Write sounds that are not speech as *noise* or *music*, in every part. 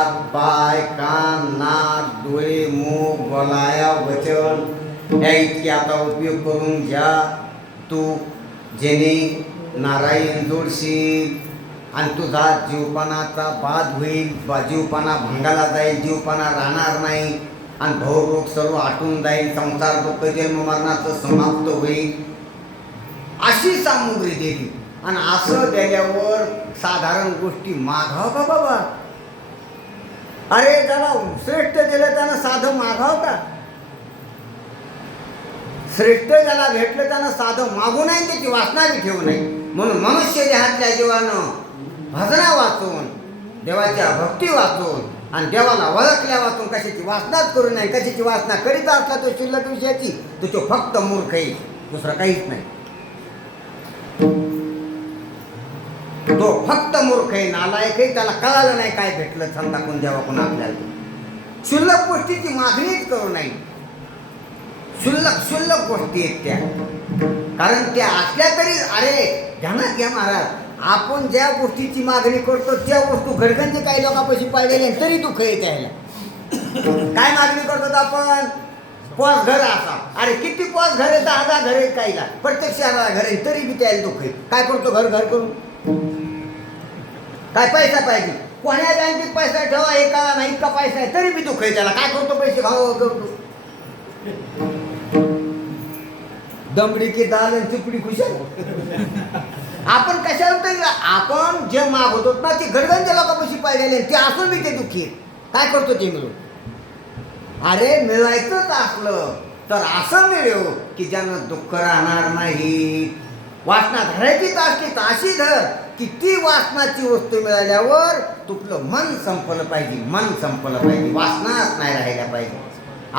पाय कान नाक डोळे मूग बोलाया वचन. या इतके आता उपयोग करून घ्या. तू जेणे नारायण जोडशील आणि तुझा जीवपणाचा बाद होईल. बा जीवपणा भंगाला जाईल जीवपणा राहणार नाही. आणि भवरोग सर्व आटून जाईल. संसार दुःख जन्म मरणाचं समाप्त होईल. अशी सामुग्री दिली आणि असं दिल्यावर साधारण गोष्टी मागाव का बाबा? अरे त्याला श्रेष्ठ दिलं त्यानं साधं मागाव का? श्रेष्ठ ज्याला भेटलं त्यानं साधं मागू नये त्याची वासना बी ठेवू नये. म्हणून मनुष्य देहातल्या जीवानं भजना वाचून देवाच्या भक्ती वाचून आणि देवाला ओळखल्या वाचून कशाची वासनाच करू नये कशाची वासना करीत असला तो शिल्लक विषयाची तो फक्त मूर्ख येईल दुसरं काहीच नाही. मूर्ख आहे नालायक आहे त्याला कळालं नाही काय भेटलं छान टाकून द्यावा कोण आपल्याला शुल्लक गोष्टीची मागणीच करू नये. शुल्लक शुल्लक गोष्टी आहेत त्या. कारण त्या असल्या तरी अरे ध्यानात घ्या महाराज. आपण ज्या गोष्टीची मागणी करतो त्या वस्तू घरगंजे काही लोकांपाशी पाळलेले तरी दुःख आहे त्याला. काय मागणी करतो आपण? पॉस घर असा. अरे किती पॉस घर आहे? दहा दहा घर आहे काहीला. प्रत्येक शहराला घर आहे तरी बी त्याला दुःख आहे. काय करतो घर घर करून? काय पैसा पाहिजे? कोण्या बँकेत पैसा ठेवा हे का नाही इतका पैसा आहे. तरी मी दुःख आहे त्याला. काय करतो पैसे? खाऊ करतो दमडी की दाल आणि चिपडी खुशाल आपण कशाला तरी आपण जे मागवतो ना ते गडगंज लोकांपाशी पाहिलेले ते असून मी ते दुःखी काय करतो ते मिळून? अरे मिळायचंच असलं. तर असं मिळव की ज्यांना दुःख राहणार नाही. वासना धरायचीच असली तर अशी धर. किती वासनाची वस्तू मिळाल्यावर तुपलं मन संपलं पाहिजे मन संपलं पाहिजे वासनाच नाही राहिल्या पाहिजे.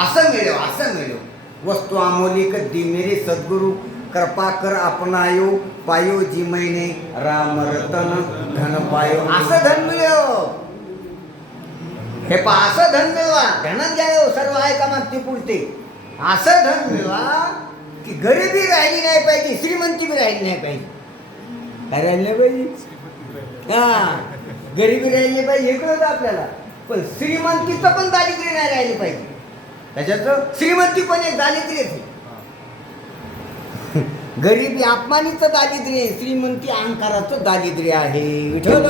असं मिळव असं मिळव वस्तू अमोलिक कधी मेरे सद्गुरु कृपा कर आपणायो पायो जी मैने राम रतन धन पायो. असं धन मिळव हे पा असं धन मिळवा. धनात सर्व आहे का मग पुरते असं धन मिळवा की गरिबी राहिली नाही पाहिजे श्रीमंती बी राहिली नाही पाहिजे. राहिले पाहिजे हा गरिबी राहिली पाहिजे हे कळतं आपल्याला. पण श्रीमंतीचं पण दारिद्र्य नाही राहिली पाहिजे. त्याच्यात श्रीमंती पण एक दारिद्र्य आहे. *laughs* गरिबी अपमानीचं दारिद्र्य आहे. श्रीमंती अहंकाराचं दारिद्र्य आहे. विठ्ठल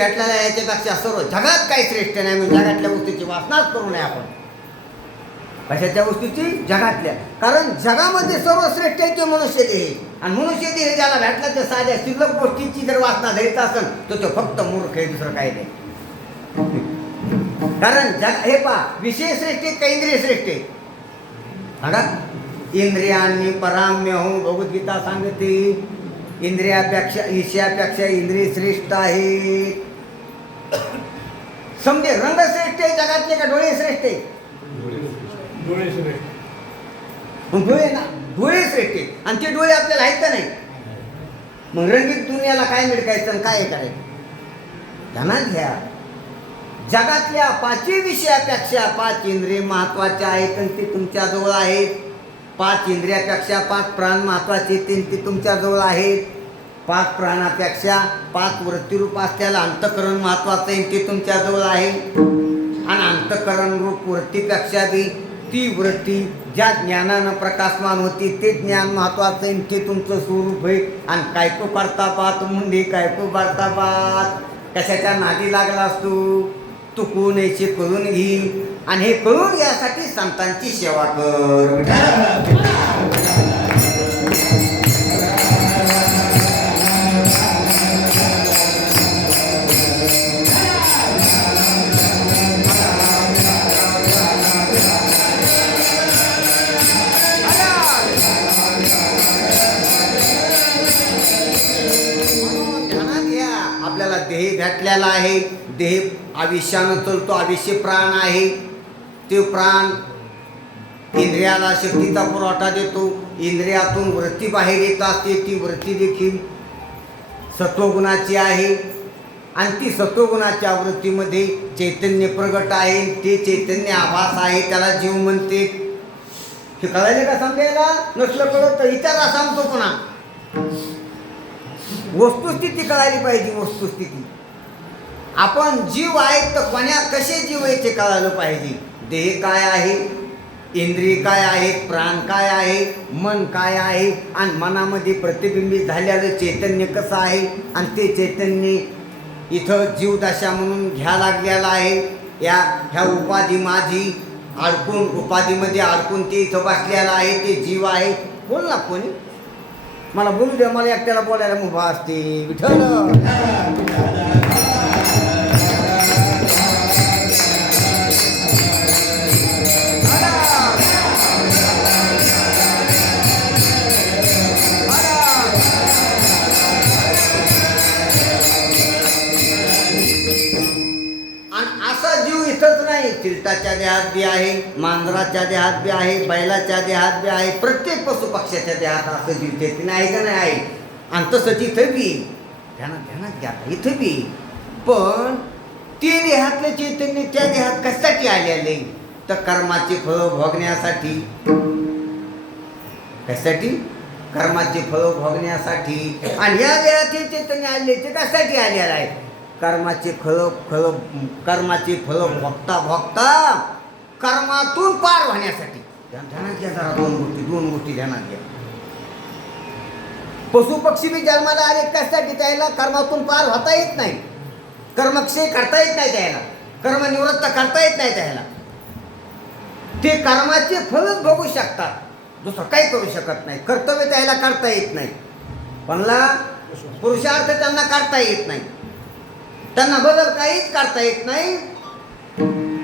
भेटलेला आहे याच्यापेक्षा सर्व जगात काही श्रेष्ठ नाही म्हणजे जगातल्या वस्तूची वासनाच करू नये आपण. कशाच्या गोष्टीची जगातल्या. कारण जगामध्ये सर्व श्रेष्ठ आहे ते मनुष्य देह. आणि मनुष्य देह ज्याला भेटला त्या साध्या शिल्लक गोष्टीची जर वासना धरीत असेल तर तो फक्त मूर्ख आहे दुसरं काही नाही. कारण जग हे पा विषय श्रेष्ठ आहे का इंद्रिय श्रेष्ठ आहे. सांगा इंद्रियांनी पराम्य हो भगवद्गीता सांगते. इंद्रियापेक्षा ईशापेक्षा इंद्रिय श्रेष्ठ आहे. समजे रंग श्रेष्ठ आहे जगातले का डोळे श्रेष्ठ आहे? डोळे सगळे मग डोळे ना डोळे श्रेष्ठ आहे. आणि ते डोळे आपल्याला आहेत का नाही? मग रंगीत दुनियाला काय मिळकायचं आणि काय करायचं? ध्यानात घ्या. जगातल्या पाचही विषयापेक्षा पाच इंद्रिय महत्त्वाच्या आहेत आणि ते तुमच्याजवळ आहेत. पाच इंद्रियापेक्षा पाच प्राण महत्त्वाचे ते तुमच्याजवळ आहेत. पाच प्राणापेक्षा पाच वृत्तीरूप असलेलं अंतकरण महत्वाचं आहे ते तुमच्याजवळ आहे. आणि अंतकरण रूप वृत्तीपेक्षा बी ती वृत्ती ज्या ज्ञानानं प्रकाशमान होती ते ज्ञान महत्वाचं आहे ते तुमचं स्वरूप आहे. आणि कायको करता मुंडी कायको करता कशाच्या नादी लागला असतो? तू कोण याचे करून घे. आणि हे करून घ्यासाठी संतांची सेवा कर. आपल्याला आहे. देह आविष्यानं चलतो आयुष्य प्राण आहे. ते प्राण इंद्रियाला शक्तीचा पुरवठा देतो. इंद्रियातून वृत्ती बाहेर येत असते. ती वृत्ती देखील सत्वगुणाची आहे. आणि ती सत्वगुणाच्या वृत्तीमध्ये चैतन्य प्रगट आहे. ते चैतन्य आभास आहे. त्याला जीव म्हणते. हे कळायले का समजायला? नसलं कळत तर इतरला सांगतो पुन्हा. वस्तुस्थिती कळायली पाहिजे. वस्तुस्थिती. आपण जीव आहेत तर कोण्या कसे जीव आहेत ते कळालं पाहिजे. देह काय आहे? इंद्रिय काय आहे? प्राण काय आहे? मन काय आहे? आणि मनामध्ये प्रतिबिंबित झालेलं चैतन्य कसं आहे? आणि ते चैतन्य इथं जीवदशा म्हणून घ्या लागलेला आहे. या ह्या उपाधी माझी अडकून उपाधीमध्ये अडकून ते इथं बसलेलं आहे. ते जीव आहे. बोल ना कोणी. मला बोलू द्या मला एकट्याला बोलायला मुभा असते. विठ्ठल! देहात मांजराच्या देहात बी आहे बैलाच्या देहात बी आहे प्रत्येक पशु पक्ष्याच्या देहात असं जीव चैतन्य आहे का नाही? आहे आणि तसंच इथं बी. ध्यानात ध्यानात घ्या इथं बी. पण ते देहातलं चैतन्य त्या देहात कशासाठी आलेले? तर कर्माचे फळ भोगण्यासाठी. कशासाठी? कर्माचे फळ भोगण्यासाठी. आणि या देहात हे चैतन्य आले ते कशासाठी आलेलं आहे? कर्माचे फळ फळ कर्माचे फळ भोगता भोगता कर्मातून पार होण्यासाठी. ध्यान- ध्यानात घ्या जरा दोन गोष्टी दोन गोष्टी ध्यानात घ्या. पशु पक्षी बी जन्माला आले कशासाठी त्याला कर्मातून पार होता येत नाही. कर्मक्षय करता येत नाही त्याला. कर्म निवृत्त करता येत नाही त्याला. ते कर्माचे फलच भोगू शकतात. दुसरं काही करू शकत नाही. कर्तव्य त्याला करता येत नाही. पणला पुरुषार्थ त्यांना करता येत नाही. त्यांना बदल काहीच करता येत नाही.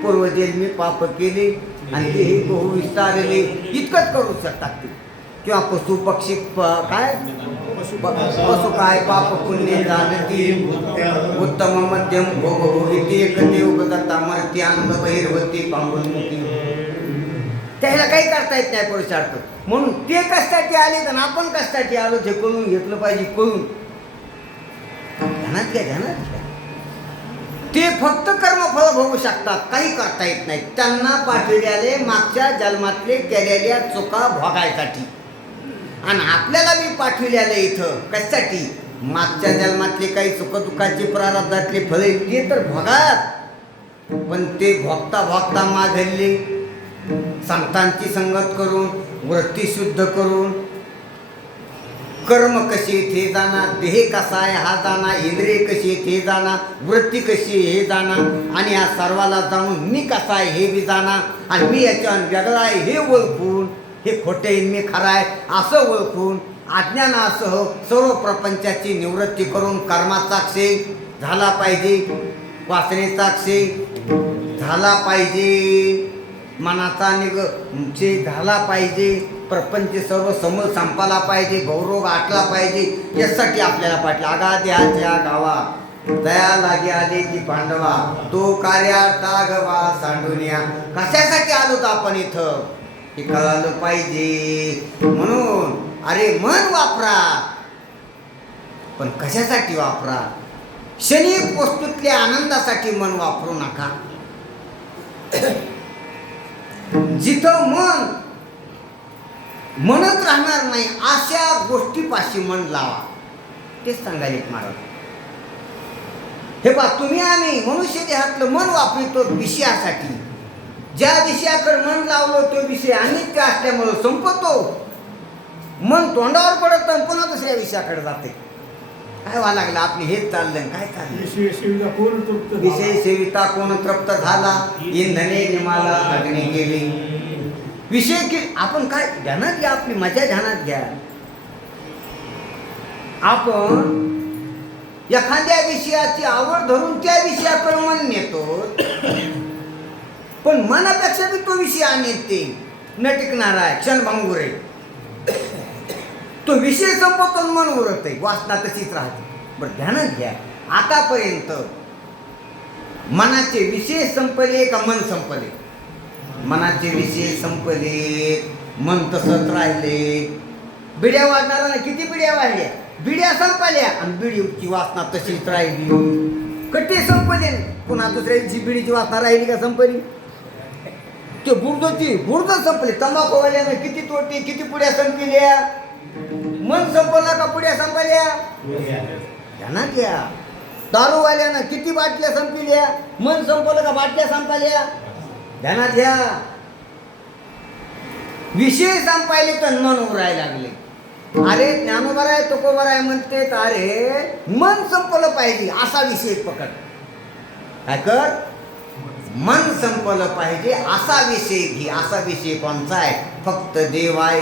पूर्वजन्मी पाप केले आणि ते हे बहु विस्तारले. इतकंच करू शकतात ते. किंवा पशु पक्षी काय? पशु काय? पाप पुण्य जाणती. उत्तम मध्यम भोग भोगिती एक देव करता मरती अंग बहिर्वती पांगुलमुखी त्याला काही करता येत नाही पुरुषार्थ. म्हणून ते कशासाठी आले तर आपण कशासाठी आलो ते करून घेतलं पाहिजे करून ध्यानात घ्या ध्यानात घ्या. ते फक्त कर्मफळ भोगू शकतात काही करता येत नाही. त्यांना पाठविलेले मागच्या जन्मातले केलेल्या चुका भोगायसाठी. आणि आपल्याला मी पाठविलेलं इथं कशासाठी? मागच्या जन्मातले काही सुखदुःखाचे प्रारब्धातले फळे ते तर भोगात पण ते भोगता भोगता माघडले संतांची संगत करून वृत्ती शुद्ध करून कर्म कसे ते जाणार देह कसा आहे हा जाणा इंद्रिय कशी थे जाणा वृत्ती कशी आहे हे जाणा आणि या सर्वाला जाणून मी कसा आहे हे बी जाणा आणि मी याच्यावर वेगळा आहे हे ओळखून हे खोटे आहे, मी खरा आहे असं ओळखून अज्ञानासह सर्व प्रपंचाची निवृत्ती करून कर्माचा क्षय झाला पाहिजे वासनेचा क्षय झाला पाहिजे मनाचा निग चे झाला पाहिजे. प्रपंच सर्व समोर संपाला पाहिजे गौरव आटला पाहिजे यासाठी आपल्याला पाटलं आगाद्याच्या गावा. दया लागे आले ती पांडवा. तो कार्यार्था गवा सांडूनिया. कशासाठी आलो तर आपण इथं? हे कळालं पाहिजे. म्हणून अरे मन वापरा. पण कशासाठी वापरा? क्षणी वस्तूतल्या आनंदासाठी मन वापरू नका. जिथं मन म्हणत राहणार नाही अशा गोष्टीपाशी मन लावा. तेच सांगायले महाराज हे पा तुम्ही आम्ही मनुष्य देहातलं मन वापरतो विषयासाठी. ज्या विषयाकडे मन लावलं तो विषय अनित्य असल्यामुळं संपतो. मन तोंडावर पडत आणि पुन्हा दुसऱ्या विषयाकडे जाते. काय व्हा लागलं? आपले हेच चाललं काय चाललं? विषय सेविता कोण तृप्त झाला? इंधने निमाला अग्नी गेली. विषय की आपण काय ध्यानात घ्या आपली मजा ध्यानात घ्या. आपण एखाद्या विषयाची आवड धरून त्या विषयाकडे मन नेतो. पण मनापेक्षा बी तो विषय आणते न टिकणारा आहे क्षणभंगूर. आहे तो विषय संपतो मन उरत आहे वासना तशीच राहते. बरं ध्यानात घ्या. आतापर्यंत मनाचे विषय संपले का मन संपले? मनाचे विषय संपले मन तसंच राहिले. बिड्या वाढणारा किती बिड्या वाढल्या? बिड्या संपल्या आणि बिडीची वासना तशीच राहिली. कट्टी संपले. पुन्हा दुसऱ्याची बिडीची वासना राहिली का संपली? ते बुर्दची बुर्द संपली. तंबाखूवाल्यानं किती तोटी किती पुड्या संपल्या? मन संपलं का पुड्या संपल्या? ध्यानात घ्या दारूवाल्यानं किती बाटल्या संपल्या? मन संपलं का बाटल्या संपल्या? ध्यानात घ्या. विषय संपायले तर मन उरायला लागले. अरे ज्ञानोबर आहे तुकोबर आहे म्हणते अरे मन संपलं पाहिजे असा विषय पकड. काय कर? मन संपलं पाहिजे असा विषय घे असा विषय कोणचा आहे? फक्त देवाय.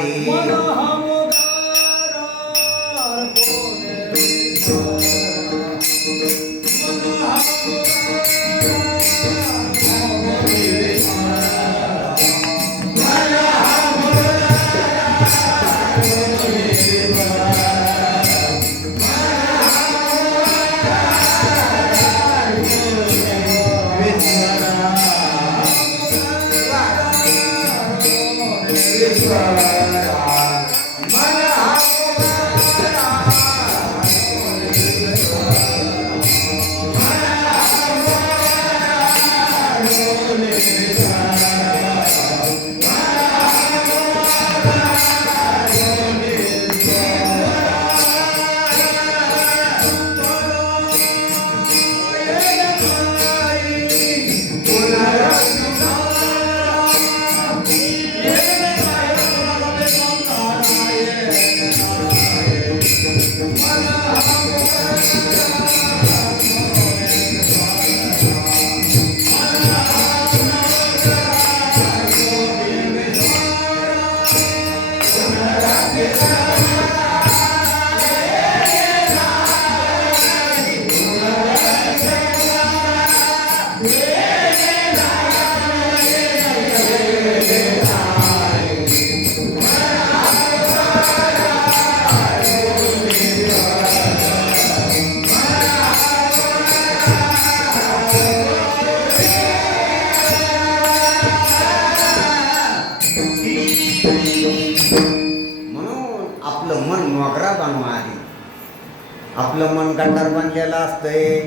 अवतार बनलेला असतंय.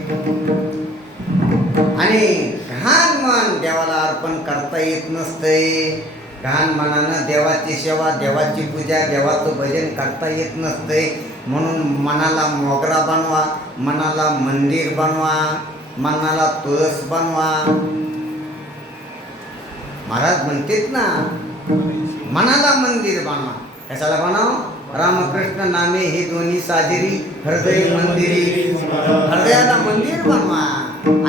आणि घाण मन देवाला अर्पण करता येत नसतंय. घाण मनानं देवाची सेवा देवाची पूजा देवाचं भजन करता येत नसतंय. म्हणून मनाला मोगरा बनवा मनाला मंदिर बनवा मनाला तुळस बनवा. महाराज म्हणतेत ना मनाला मंदिर बनवा. कशाला बनव? रामकृष्ण नामे हे दोन्ही साजिरी हृदय मंदिरी. हृदयाला मंदिर बनवा.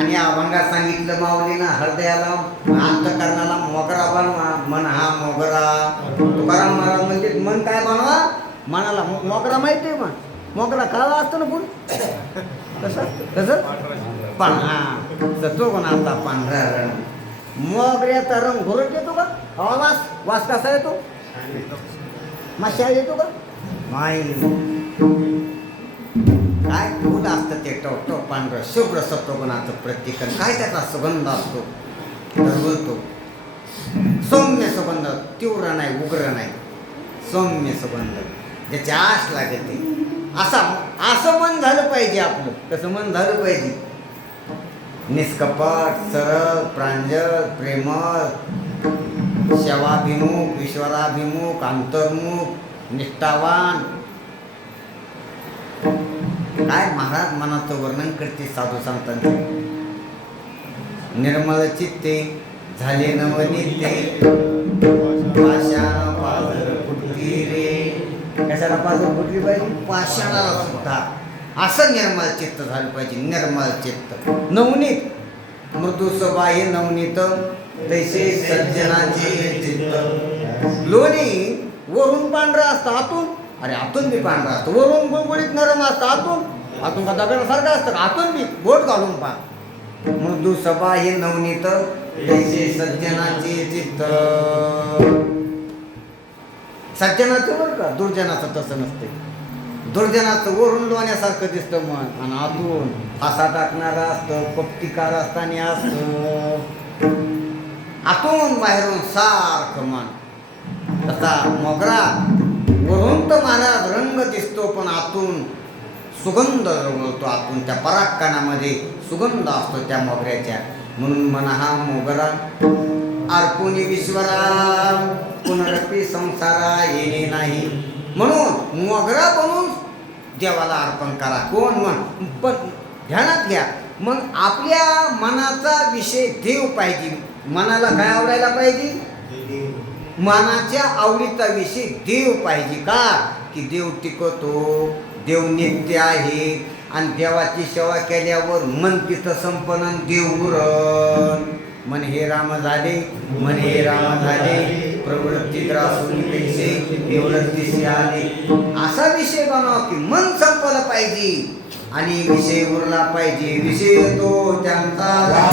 आणि अभंगात सांगितलं माऊलीनं हृदयाला अंतकरणाला मोगरा बनवा. मन हा मोगरा. तुकाराम महाराज मंदिर मन काय बनवा? मनाला मोगरा माहिती आहे मन. मोगरा काळा असतो ना पण कसं? कसं? पण हा. तर तो पण आता पांढरा रंग. मोगऱ्याचा रंग घोरट येतो का? हवा वास वास कसा येतो? माशा येतो का? माईल काय फुल असतं ते टवटव पांढरं शुभ्र सत्वगुणाचं प्रतीक काय त्याचा सुगंध असतो? तरवळतो सौम्य सुगंध तीव्र नाही उग्र नाही. सौम्य सुगंध. ज्याची लागेल ते. असा असं मन झालं पाहिजे आपलं. तसं मन झालं पाहिजे. निष्कपट सरळ प्रांजळ प्रेमळ. सेवाभिमुख ईश्वराभिमुख अंतर्मुख. निष्ठावान. काय महाराज मनाचं वर्णन करते साधू संतांचे? निर्मळ चित्ते झाले नवनित्ते पाषाण पाजर फुटली रे. कशाला पाजर फुटली पाहिजे पाषाणाला सुद्धा. असं निर्मळ चित्त झालं पाहिजे निर्मळ चित्त नवनीत. मृदू हे नवनीत. तैसे सज्जनाचे चित्त. लोणी. वरून पांढरा असतं आतून. अरे आतून बी पांढरा असतं. वरून गुळगुळीत नरम असतं आतून. आतून का दगडासारखं असतं आतून बी. बोट घालून पा मृदू सभा हे नवनीत सज्जनाचे चित्त सज्जनाचं बरं का? दुर्जनाचं तसं नसते. दुर्जनाचं वरून लोण्यासारखं दिसतं मन. आणि आतून फासा टाकणारं असतं पप्तिकार असताना असतं. आतून बाहेरून सारखं मन. तसा मोगरा वरून तर महाराज रंग दिसतो पण आतून. सुगंध रंगवतो आतून. त्या पराक्कानामध्ये सुगंध असतो त्या मोगऱ्याच्या. म्हणून म्हणा हा मोगरा अर्पुनी विश्वरा पुनरपी संसारा येणे नाही. म्हणून मोगरा बनून देवाला अर्पण करा. कोण? म्हण पण ध्यानात घ्या. मग आपल्या मनाचा विषय देव पाहिजे. मनाला काय आवडायला पाहिजे? मनाच्या आवडीचा विषय देव पाहिजे का? की देव टिकतो देव नित्य आहे आणि देवाची सेवा केल्यावर मन तिथं संपन्न देव उरण मन हे राम झाले मन हे राम झाले प्रवृत्ती ग्रासून पैसे निवृत्तीशी आले. असा विषय बनवा की मन संपलं पाहिजे आणि विषय उरला पाहिजे. विषय येतो त्यांचा.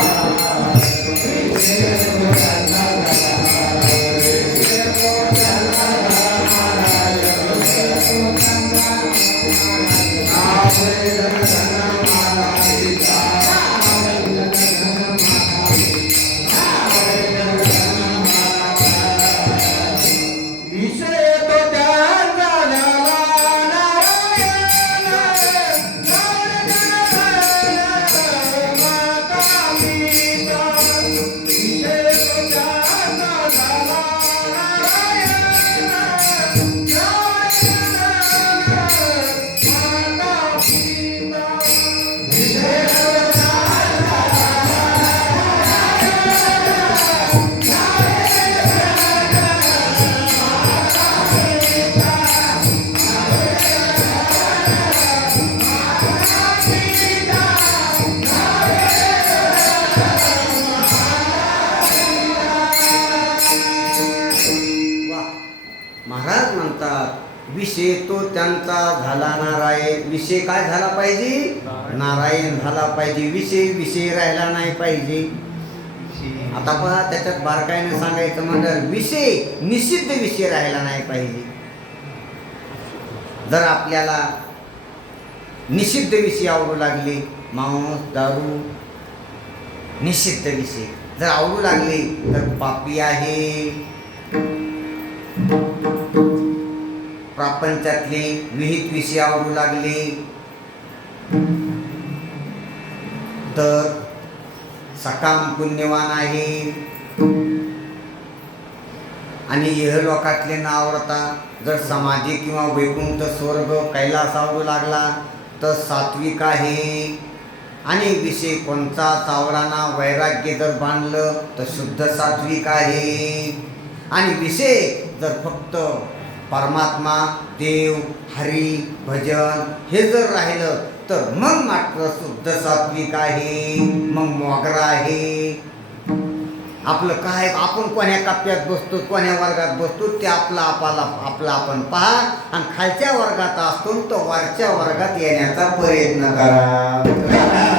त्यांचा झाला नारायण. विषय काय झाला पाहिजे? नारायण. झाला पाहिजे. विषय विषय राहिला नाही पाहिजे. आता पहा त्याच्यात बारकाईने सांगायचं म्हणजे विषय निषिद्ध विषय राहिला नाही पाहिजे. जर आपल्याला निषिद्ध विषय आवडू लागले मांस दारू निषिद्ध विषय. जर आवडू लागले तर पापी आहे. प्रपंचातले विहित विषय आवडू लागले. तर सकाम पुण्यवान आहे. आणि इहलोकातले न आवडता जर समाधी किंवा वैकुंठ स्वर्ग कैलास आवडू लागला तर सात्विक आहे. आणि विषय कोणता चावडाना वैराग्य जर बांधलं तर शुद्ध सात्विक आहे. आणि विषय जर फक्त परमात्मा देव हरी भजन हे जर राहिलं तर मग मात्र शुद्ध सात्विक आहे मग मोगरा आहे. आपलं काय आपण कोण्या कप्प्यात बसतो कोण्या वर्गात बसतो ते आपला आपला आपला आपण पहा. आणि खालच्या वर्गात असतो तर वरच्या वर्गात येण्याचा प्रयत्न करा.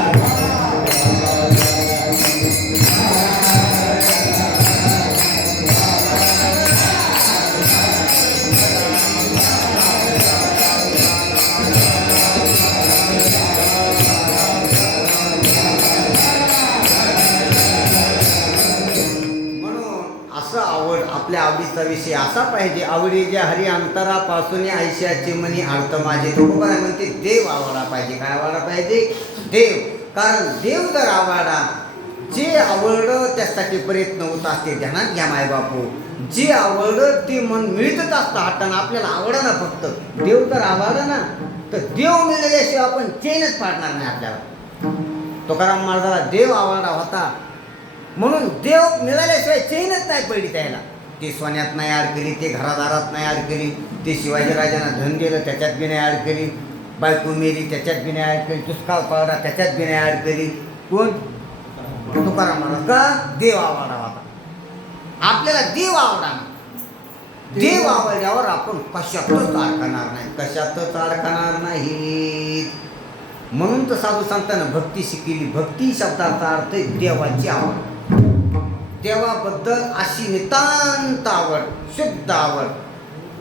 विषय असा पाहिजे आवडीच्या हरी अंतरापासून आयुष्याचे मनी अर्थ माझे. काय म्हणते देव आवडा पाहिजे. काय आवडा पाहिजे? देव. कारण देव जर आवडा जे आवडलं त्यासाठी प्रयत्न होत असते ध्यानात घ्या माय बापू जे आवडलं ते मन मिळतच असतं हट्टानं आपल्याला आवडा ना फक्त. देव तर आवडा ना तर देव मिळाल्याशिवाय आपण चेनच पाडणार नाही आपल्याला. तुकाराम महाराजाला देव आवडला होता. म्हणून देव मिळाल्याशिवाय चैनच नाही पडली त्याला. ते सोन्यात नाही आड केली ते घरादारात नाही आड केली ते शिवाजीराजांना धन दिलं त्याच्यात बी नाही आड केली. बायको मेली त्याच्यात बी नाही आड केली. दुष्काळ पावला त्याच्यात बी नाही आड केली. कोण? तुकाराम महाराज. का? देव आवडा होता आपल्याला देव आवडा देव. आवडल्यावर आपण कशातच अडकणार नाही. कशातच अडकणार नाही. म्हणून तर साधू सांगताना भक्ती शिकली. भक्ती शब्दाचा अर्थ देवाची आवड. देवाबद्दल अशी नितांत आवड शुद्ध आवड.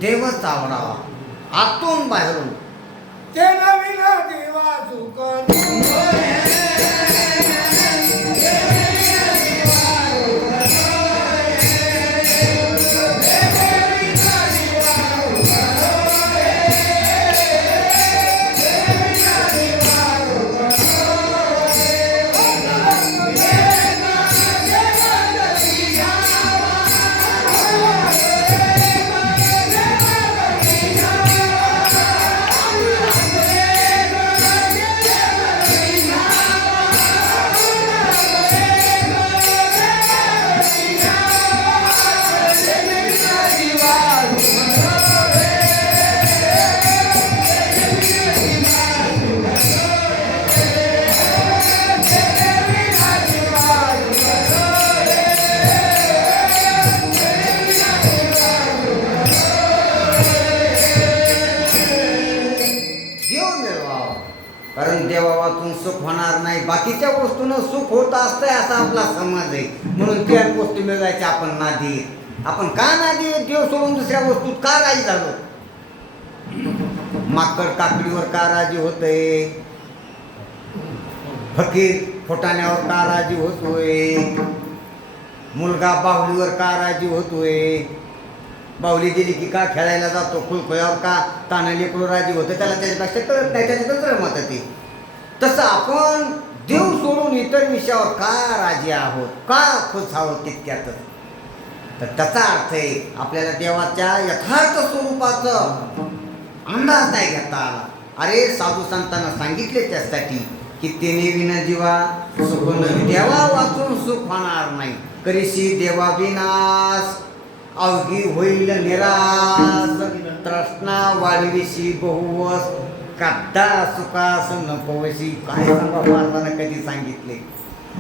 देवच आवडावा. आतून बाहेरून. ते नवीन देवा चुकन सुख आहे असा आपला समाज आहे. म्हणून त्या वस्तू जायचे आपण नादी. आपण का नादी? देव सोडून दुसऱ्या वस्तूत का राजी झालो? माकड काकडीवर का राजी होतय? फकीर फुटाण्यावर का राजी होतोय? मुलगा बाहुलीवर का राजी होतोय? बाहुली गेली की का खेळायला जातो? खुळखुळ्यावर का तानं राजी होतं त्याला त्याच्यापेक्षा कळत नाही त्याच्यातच रमत ते. तसं आपण देव सोडून इतर विषयावर का राजी आहोत? का खुश आहोत तितक्यातच? तर त्याचा अर्थ आहे आपल्याला देवाच्या यथार्थ स्वरूपाचं अंदाज नाही घेता आला. अरे साधू संतांना सांगितले त्यासाठी की तेने विना जीवा सुख न देवा वाचून सुख होणार नाही. करीशी देवा विनाश अवघी होईल निराश. तृष्णा वाढविशी बहुवस कद्दा सुखास नकोशी काय सांगा कधी सांगितले?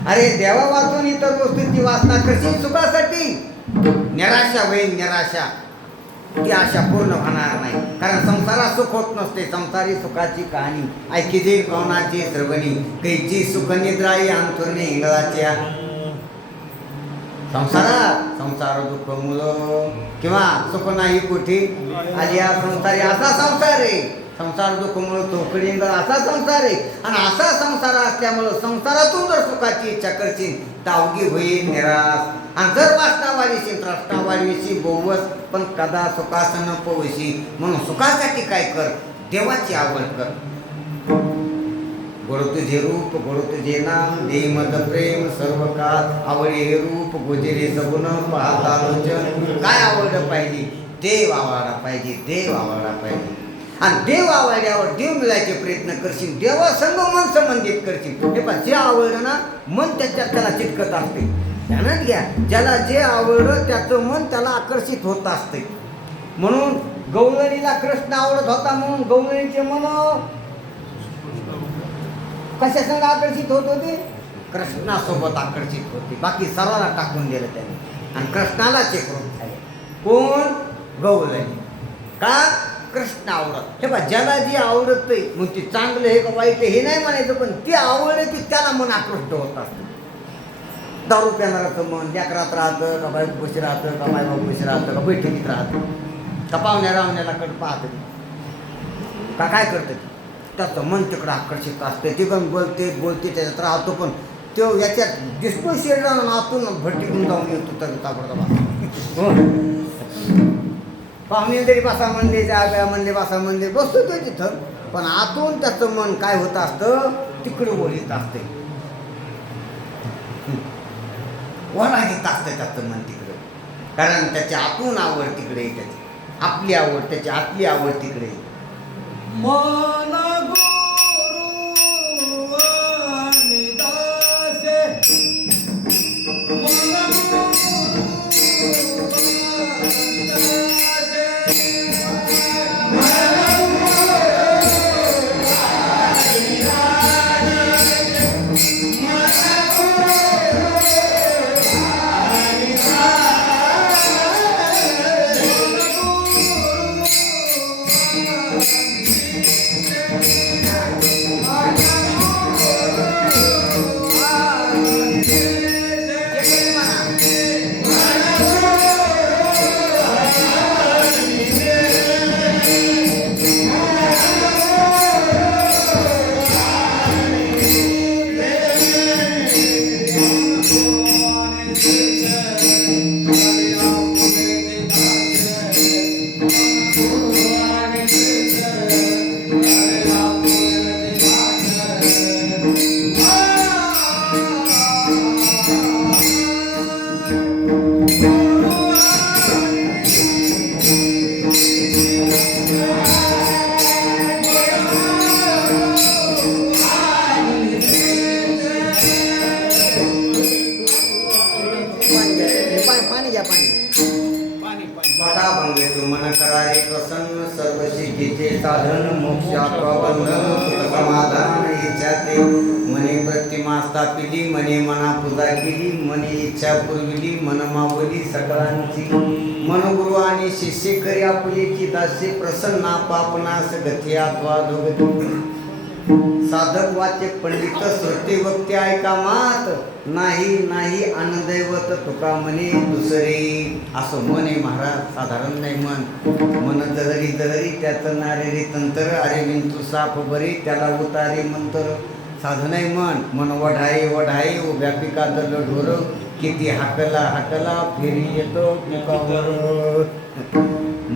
अरे देवा वाचून इतर गोष्टींची वासना कशी सुखासाठी? निराशा होईल निराशा. ती आशा पूर्ण होणार नाही. कारण संसारात सुख होत नसते. संसारी सुखाची कहाणी. ऐकी कोणाची कवनाची श्रवणी. कैची सुख निद्राई अंतुरणे इंगळाच्या संसारात संसार दुःख मुलं किंवा सुख नाही कुठे? आलिया संसारी असा संसार आहे. संसार दुःख मुलं तोकडी असा संसार आहे. आणि असा संसार असल्यामुळं संसारातून जर सुखाची इच्छा करशील तावगी होईल निराश. आणि जर वाचता वाढीशी त्रष्टा वाढवीशी बोवस पण कदा सुखासन पवशी. म्हणून सुखासाठी काय कर? देवाची आवड कर. गोड तुझे रूप गोड तुझे नाम दे मद प्रेम सर्व काळ आवडे हे रूप गोजेरे सगुण पाहता लोचन. काय आवडलं पाहिजे? देव आवडा पाहिजे देव आवडा पाहिजे. आणि देव आवडल्यावर देव मिळायचे प्रयत्न करशील देवा संग मन संबंधित करशील. हे पण जे आवडलं ना मन त्याच्यात त्याला चिटकत असते. ध्यानात घ्या ज्याला जे आवडलं त्याचं मन त्याला आकर्षित होत असते. म्हणून गौलरीला कृष्ण आवडत होता म्हणून गौलरीचे मन कशा संग आकर्षित होत होते? कृष्णासोबत आकर्षित होते. बाकी सर्वाला टाकून दिलं त्याने. आणि कृष्णाला चेकरून झाले कोण? गौलरी का? कृष्ण आवडत. हे बा ज्याला जी आवडत मग ती चांगलं हे का वाईट हे नाही म्हणायचं पण ती आवडले की त्याला मन आकृष्ट होत असतं. दारू पिणाराचं मन लेकरात राहतं का बाई खुशी राहतं का बाई बाबू खुशी राहतं का बैठकीत राहतं. का पाहुण्या रावण्याला कड पाहतं का काय करतं? त्याचं मन तिकडं आकर्षित असतं. ते पण बोलते बोलते त्याच्यात राहतो पण तो याच्यात दिसतो शरीरानं आतून भट्टीतून जाऊन येतो तर ताबडतोब. पाहुणे जरी बसा म्हणले जाव्या म्हणले बसा म्हणले बसतो तो तिथं पण आतून त्याचं मन काय होत असतं? तिकडे ओढीत असते वळा घेत असतं त्याचं मन तिकडे. कारण त्याची आतून आवड तिकडे त्याची आपली आवड त्याची आतली आवड तिकडे मन पाणी मने इच्छा पुरविली मन मावली सकळांची मनगुरु आणि शिष्य करी आपली की दासी प्रसन्न पापनास गती आत्वा दोगती साधक वाच्य पंडित श्रुती वक्ते ऐका मात नाही नाही आनंदैवत तुका म्हणे दुसरे. असं मन आहे महाराज साधारण नाही मन मन जहरी जहरी त्याचं नारेरी तंत्र. अरे विंतू साप बरी त्याला उतारे मंत्र. साधन आहे मन. मन वढाई वढाई उभ्या पिका दल ढोर. किती हाकला हाकला फेरी येतो पिकावर.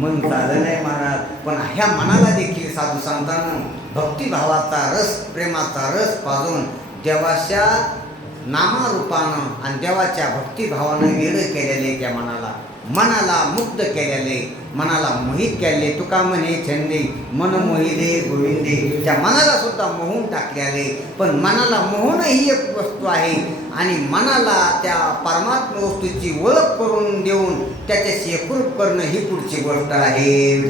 मन साधन आहे महाराज. पण ह्या मनाला देखील साधू सांगताना भक्तिभावाचा रस प्रेमाचा रस पाजून देवाच्या नामारूपानं आणि देवाच्या भक्तिभावानं वेळ केलेले त्या मनाला. मनाला मुक्त केलेले मनाला मोहित केले तुका म्हणे छंदे मन मोहिले गोविंदे त्या मनाला सुद्धा मोहून टाकलेले. पण मनाला मोहून ही एक वस्तू आहे. आणि मनाला त्या परमात्म वस्तूची ओळख करून देऊन त्याच्याशी एकरूप करणं ही पुढची गोष्ट आहे.